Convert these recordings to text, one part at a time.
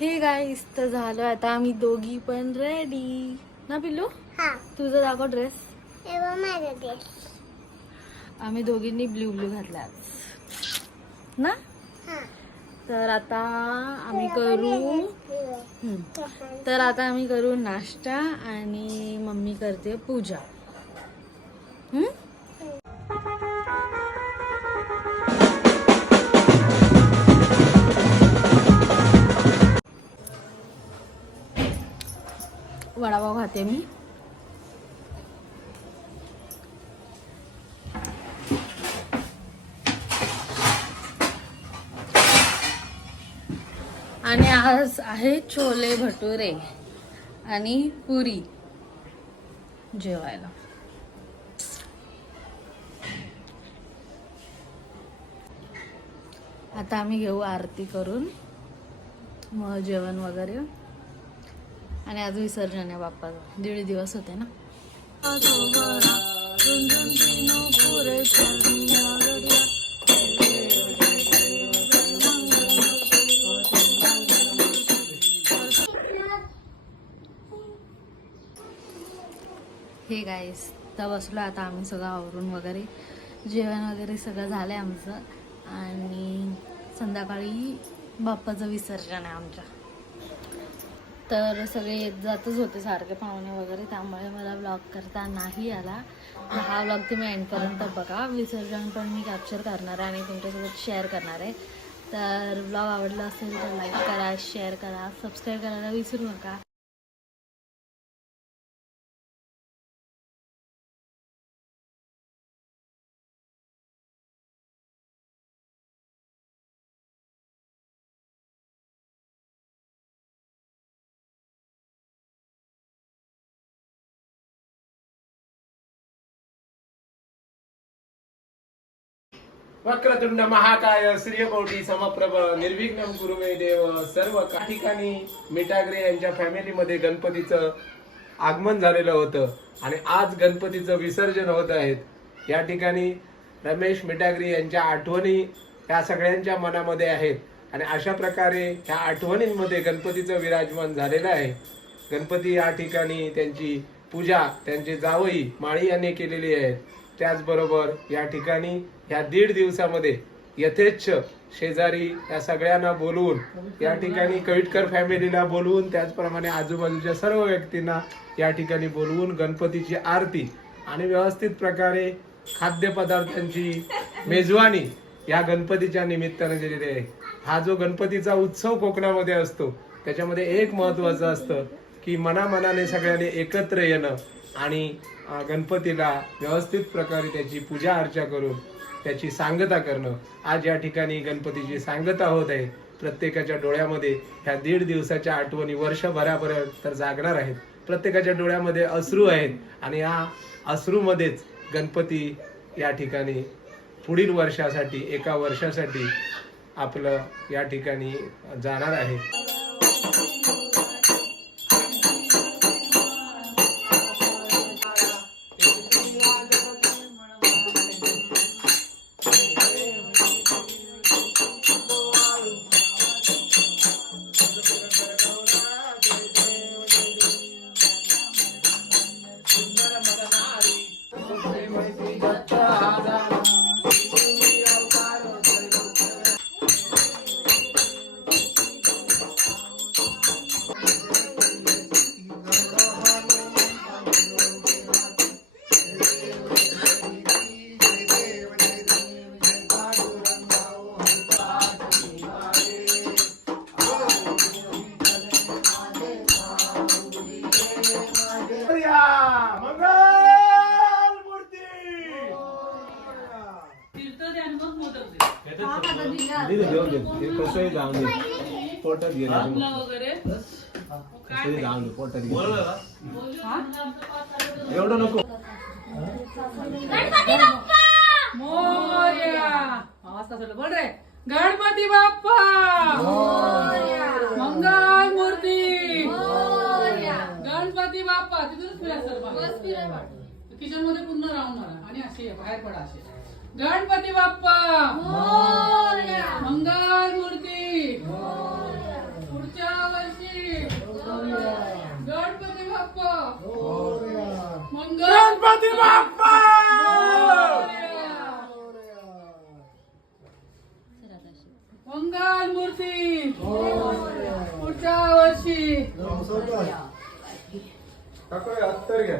Hey guys, तर झालं आता आम्ही दोघी पण रेडी ना पिल्लू. हा तुझा दाखव ड्रेस. हे बघ माझा ड्रेस. आम्ही दोघींनी ब्ल्यू ब्ल्यू घातला ना. हा तर आता आम्ही करू तर आता आम्ही करू नाश्ता आणि मम्मी करते पूजा. वडापाव खाते मी. आणि आज आहे छोले भटुरे आणि पुरी जेवायला. आता आम्ही घेऊ आरती करून मग जेवण वगैरे. आणि आज विसर्जन आहे बाप्पाचं. 1.5 दिवस होते ना. हे गाईस, तर बसलो आता आम्ही सगळं आवरून वगैरे. जेवण वगैरे सगळं झालं आहे आमचं. आणि संध्याकाळी बाप्पाचं विसर्जन आहे आमच्या. तर सगळे येत जातच होते सारखे पाहुणे वगैरे, त्यामुळे मला व्लॉग करता नाही आला. हा व्लॉग तुम्ही एंडपर्यंत बघा. विसर्जन पण मी कॅप्चर करणार आहे आणि तुमच्यासोबत शेअर करणार आहे. तर व्लॉग आवडला असेल तर लाईक करा, शेअर करा, सबस्क्राईब करायला विसरू नका. वक्रतुंड महाकाय सूर्यकोटी समप्रभ निर्विघ्नं कुरु मे देव. सर्व ठिकाणी मिठागरे यांच्या फॅमिलीमध्ये गणपतीचं आगमन झालेलं होतं आणि आज गणपतीचं विसर्जन होत आहेत. या ठिकाणी रमेश मिठागरे यांच्या आठवणी या सगळ्यांच्या मनामध्ये आहेत आणि अशा प्रकारे ह्या आठवणींमध्ये गणपतीचं विराजमान झालेलं आहे. गणपती या ठिकाणी त्यांची पूजा त्यांचे जावई माळी यांनी केलेली आहे. त्याचबरोबर या ठिकाणी या 1.5 दिवसामध्ये यथेच्छ शेजारी या सगळ्यांना बोलवून, या ठिकाणी कविटकर फॅमिलीला बोलवून, त्याचप्रमाणे आजूबाजूच्या सर्व व्यक्तींना या ठिकाणी बोलवून गणपतीची आरती आणि व्यवस्थित प्रकारे खाद्यपदार्थांची मेजवानी या गणपतीच्या निमित्ताने केलेली आहे. हा जो गणपतीचा उत्सव कोकणामध्ये असतो त्याच्यामध्ये एक महत्वाचं असतं की मनामनाने सगळ्यांनी एकत्र येणं आणि गणपतीला व्यवस्थित प्रकारे त्याची पूजा अर्चा करून त्याची सांगता करणं. आज या ठिकाणी गणपतीची सांगता होत आहे. प्रत्येकाच्या डोळ्यामध्ये ह्या 1.5 दिवसाच्या आठवणी वर्षभरापर्यंत तर जागणार आहेत. प्रत्येकाच्या डोळ्यामध्ये अश्रू आहेत आणि या अश्रूमध्येच गणपती या ठिकाणी पुढील वर्षासाठी, एका वर्षासाठी आपलं या ठिकाणी जाणार आहे. कसंही जाऊन दे पोटात गेलं जाऊन दे पोटात एवढं नको. बोल रे गणपती बाप्पा मंगल मूर्ती गणपती बाप्पा. तिथूनच फिरा सर किचन मध्ये पूर्ण राऊंड मारा आणि असे बाहेर पडा. असे गणपती बाप्पा मंगल मूर्ती पुढच्या गणपती बाप्पा मंगल मूर्ती पुढच्या वर्षी अत्तर घ्या.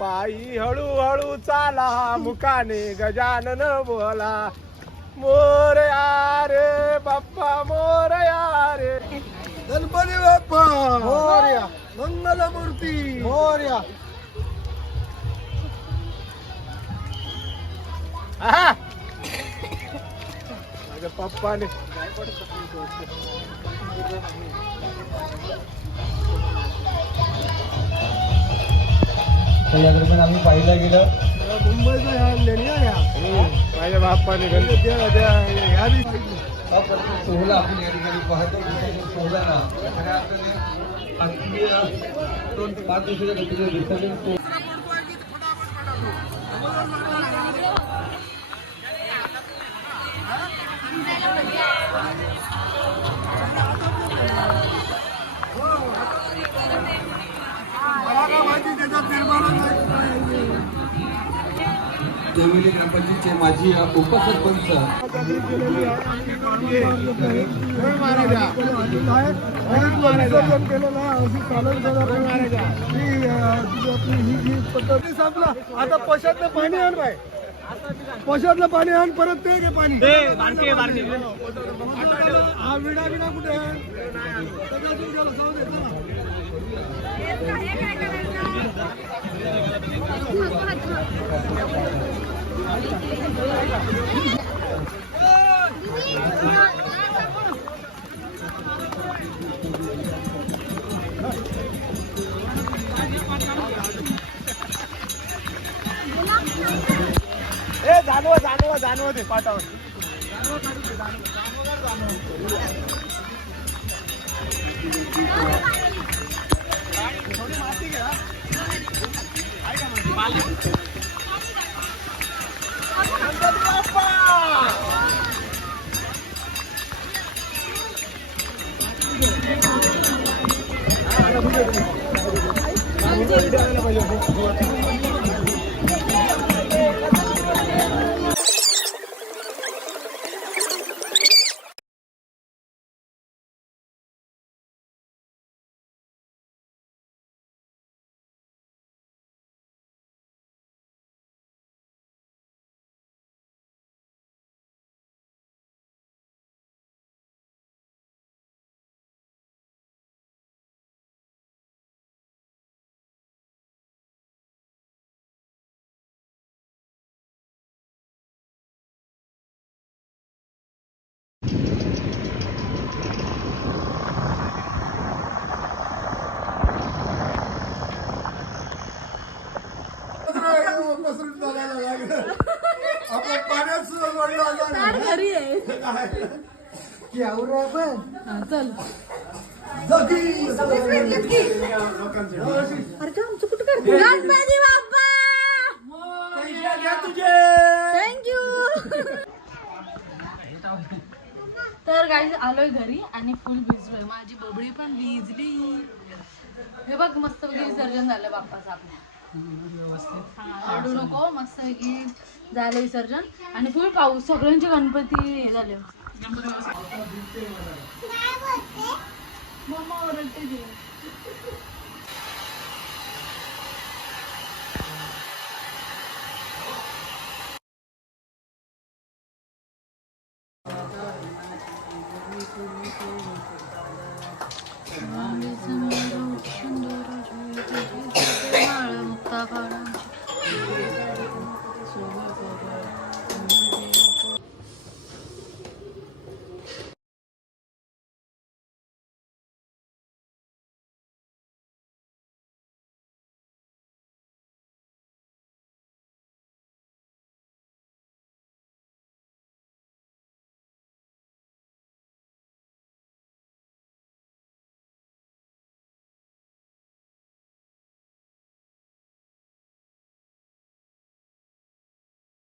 पायी हळूहळू चाला मुखाने गजानन बोला मोरया रे बाप्पा मोरया रे गणपती बाप्पा मोरया मंगलमूर्ती मोरया माझ्या पप्पाने या दरम्यान आम्ही पाहिला गेलं मुंबईचा माझ्या बाप्पाने हा प्रत्येक सोहळा आपण या ठिकाणी पाहतो. सोहळा ना खऱ्या अर्थाने आत्मीय 5 दिवसाच्या गणपतीचं विसर्जन देवली ग्रामपंचायतचे माजी उपसरपंच आता पशातलं पाणी आण बाय पशातलं पाणी आण परत ते घे पाणी हा विडा विडा कुठे आहे जाणव दे पाठावर माती घ्या हा, चल अरे का आमचं कुठं करतो गणपती बाप्पा थँक्यू. तर गाईज आलोय घरी आणि फुल भिजलोय. माझी बबडी पण भिजली. हे बघ मस्त विसर्जन झालं बाप्पाचं आपल्या. हा, रडू नको. मस्त झालं विसर्जन आणि फुल पाऊस. सगळ्यांचे गणपती हे झाले. मम्मा ओरडते ते.